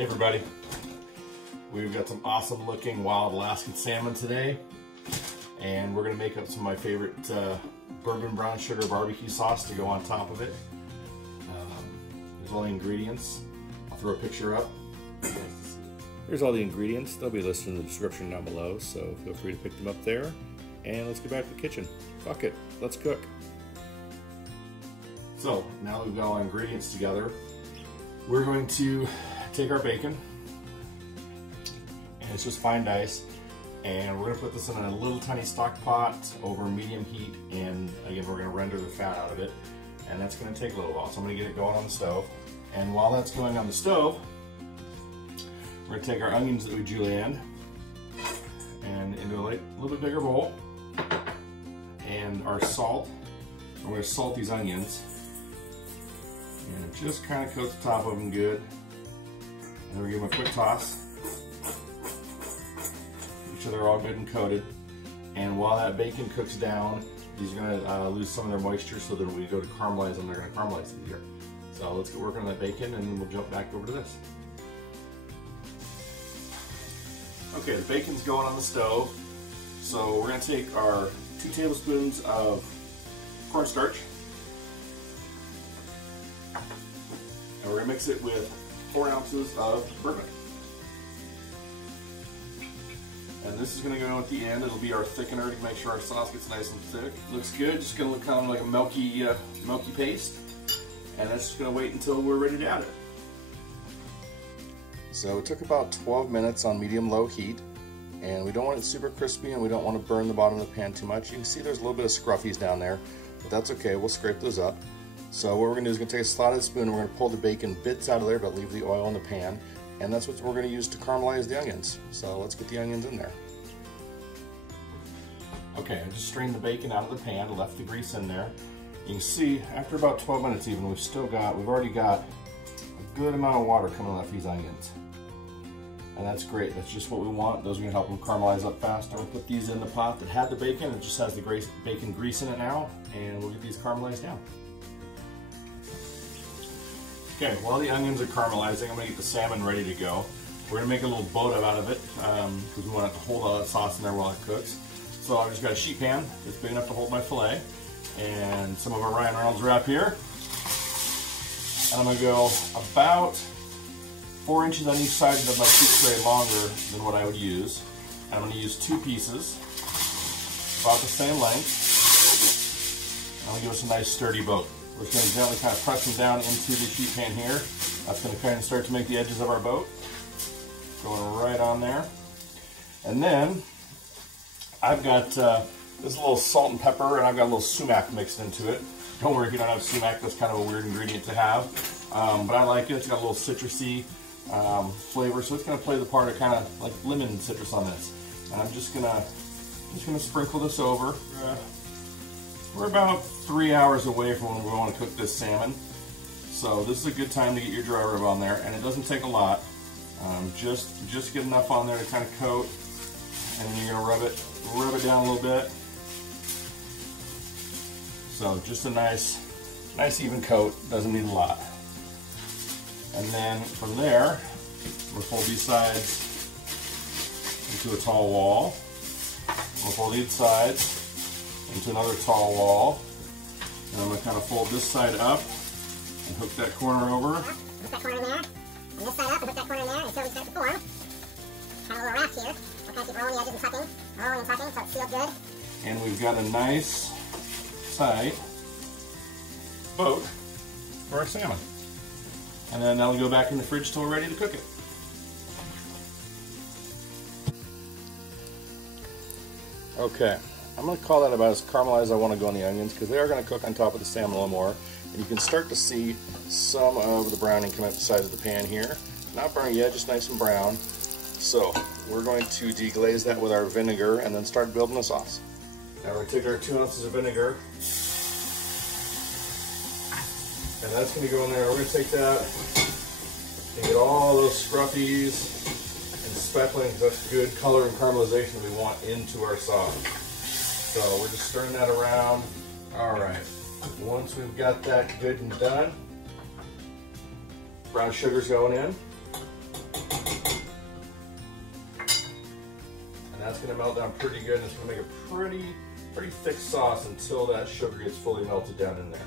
Hey everybody, we've got some awesome looking wild Alaskan salmon today, and we're going to make up some of my favorite bourbon brown sugar barbecue sauce to go on top of it. There's all the ingredients. I'll throw a picture up. There's all the ingredients. They'll be listed in the description down below, so feel free to pick them up there. And let's get back to the kitchen. Fuck it, let's cook. So now we've got all our ingredients together. We're going to take our bacon, and it's just fine dice, and we're going to put this in a little tiny stock pot over medium heat, and again we're going to render the fat out of it, and that's going to take a little while. So I'm going to get it going on the stove, and while that's going on the stove, we're going to take our onions that we julienned and into a little bit bigger bowl, and our salt. We're going to salt these onions, and just kind of coat the top of them good. And then we give them a quick toss. Make sure they're all good and coated. And while that bacon cooks down, these are going to lose some of their moisture, so that when we go to caramelize them, they're going to caramelize easier. So let's get working on that bacon, and then we'll jump back over to this. Okay, the bacon's going on the stove. So we're going to take our 2 tablespoons of cornstarch, and we're going to mix it with 4 ounces of bourbon. And this is going to go at the end. It'll be our thickener to make sure our sauce gets nice and thick. Looks good. Just going to look kind of like a milky paste. And that's just going to wait until we're ready to add it. So it took about 12 minutes on medium-low heat. And we don't want it super crispy, and we don't want to burn the bottom of the pan too much. You can see there's a little bit of scruffies down there, but that's okay. We'll scrape those up. So what we're going to do is we're going to take a slotted spoon, and we're going to pull the bacon bits out of there, but leave the oil in the pan. And that's what we're going to use to caramelize the onions. So let's get the onions in there. Okay, I just strained the bacon out of the pan, left the grease in there. You can see after about 12 minutes even, we've already got a good amount of water coming off these onions. And that's great. That's just what we want. Those are going to help them caramelize up faster. We'll put these in the pot that had the bacon. It just has the bacon grease in it now, and we'll get these caramelized down. Okay, while the onions are caramelizing, I'm going to get the salmon ready to go. We're going to make a little boat out of it because we want it to hold all that sauce in there while it cooks. So I've just got a sheet pan that's big enough to hold my fillet, and some of our Ryan Reynolds wrap here. And I'm going to go about 4 inches on each side of my sheet tray longer than what I would use. And I'm going to use 2 pieces, about the same length. And I'm going to give us a nice sturdy boat. We're just going to gently kind of press them down into the sheet pan here. That's going to kind of start to make the edges of our boat. Going right on there. And then I've got this little salt and pepper, and I've got a little sumac mixed into it. Don't worry if you don't have sumac, that's kind of a weird ingredient to have. But I like it. It's got a little citrusy flavor, so it's going to play the part of kind of like lemon citrus on this. And I'm just gonna sprinkle this over. We're about 3 hours away from when we want to cook this salmon, so this is a good time to get your dry rub on there, and it doesn't take a lot. Just get enough on there to kind of coat, and then you're gonna rub it down a little bit. So just a nice even coat. Doesn't need a lot. And then from there, we'll fold these sides into a tall wall. We'll fold these sides into another tall wall. And I'm going to kind of fold this side up and hook that corner over. Hook that corner in there, and this side up and hook that corner in there until we start to form. Kind of a little raft here. We'll kind of keep rolling the edges and tucking, so it's sealed good. And we've got a nice, tight boat for our salmon. And then that'll go back in the fridge till we're ready to cook it. Okay, I'm going to call that about as caramelized as I want to go on the onions, because they are going to cook on top of the salmon a little more. And you can start to see some of the browning come out the sides of the pan here. Not burning yet, just nice and brown. So we're going to deglaze that with our vinegar and then start building the sauce. Now we're going to take our 2 ounces of vinegar, and that's going to go in there. We're going to take that and get all those scruffies and speckling, because that's good color and caramelization that we want into our sauce. So we're just stirring that around. All right. Once we've got that good and done, brown sugar's going in. That's going to melt down pretty good, and it's going to make a pretty thick sauce until that sugar gets fully melted down in there.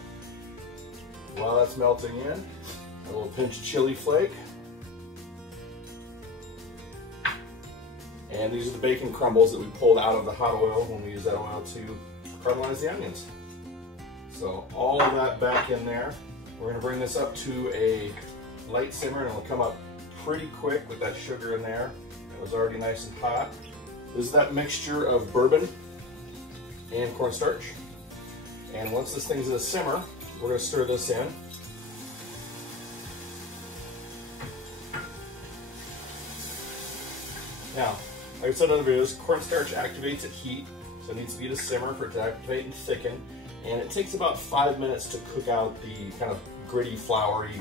While that's melting in, a little pinch of chili flake. And these are the bacon crumbles that we pulled out of the hot oil when we use that oil to caramelize the onions. So all of that back in there. We're going to bring this up to a light simmer, and it'll come up pretty quick with that sugar in there. It was already nice and hot. This is that mixture of bourbon and cornstarch. And once this thing's at a simmer, we're going to stir this in. Now, like I said in other videos, cornstarch activates at heat, so it needs to be at a simmer for it to activate and thicken. And it takes about 5 minutes to cook out the kind of gritty, floury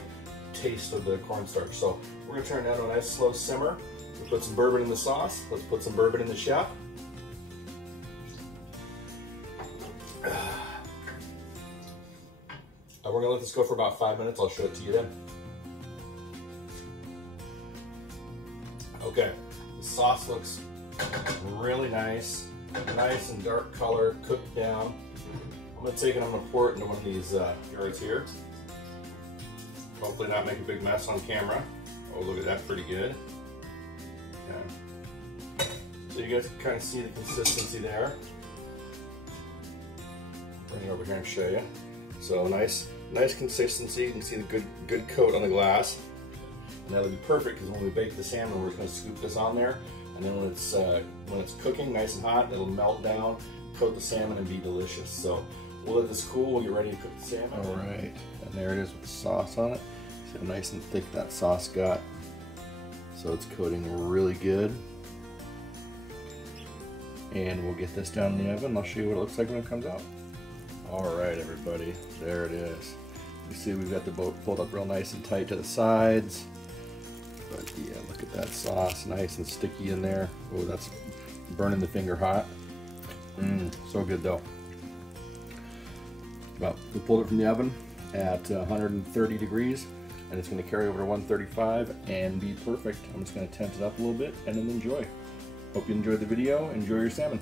taste of the cornstarch. So we're going to turn it down to a nice slow simmer. We'll put some bourbon in the sauce. Let's put some bourbon in the chef. We're going to let this go for about 5 minutes. I'll show it to you then. Okay, the sauce looks really nice and dark color, cooked down. I'm going to take it, I'm going to pour it into one of these jars here. Hopefully not make a big mess on camera. Oh, look at that, pretty good. Okay. So you guys can kind of see the consistency there. Bring it over here and show you. So nice consistency. You can see the good coat on the glass. And that'll be perfect because when we bake the salmon, we're just going to scoop this on there. And then when it's cooking nice and hot, it'll melt down, coat the salmon, and be delicious. So we'll let this cool. We'll get ready to cook the salmon. All right, and there it is with the sauce on it. See how nice and thick that sauce got. So it's coating really good. And we'll get this down in the oven. I'll show you what it looks like when it comes out. All right, everybody, there it is. You see we've got the boat pulled up real nice and tight to the sides. But yeah, look at that sauce, nice and sticky in there. Oh, that's burning the finger hot. So good though. Well, we pulled it from the oven at 130 degrees, and it's going to carry over to 135 and be perfect. I'm just going to temp it up a little bit and then enjoy. Hope you enjoyed the video. Enjoy your salmon.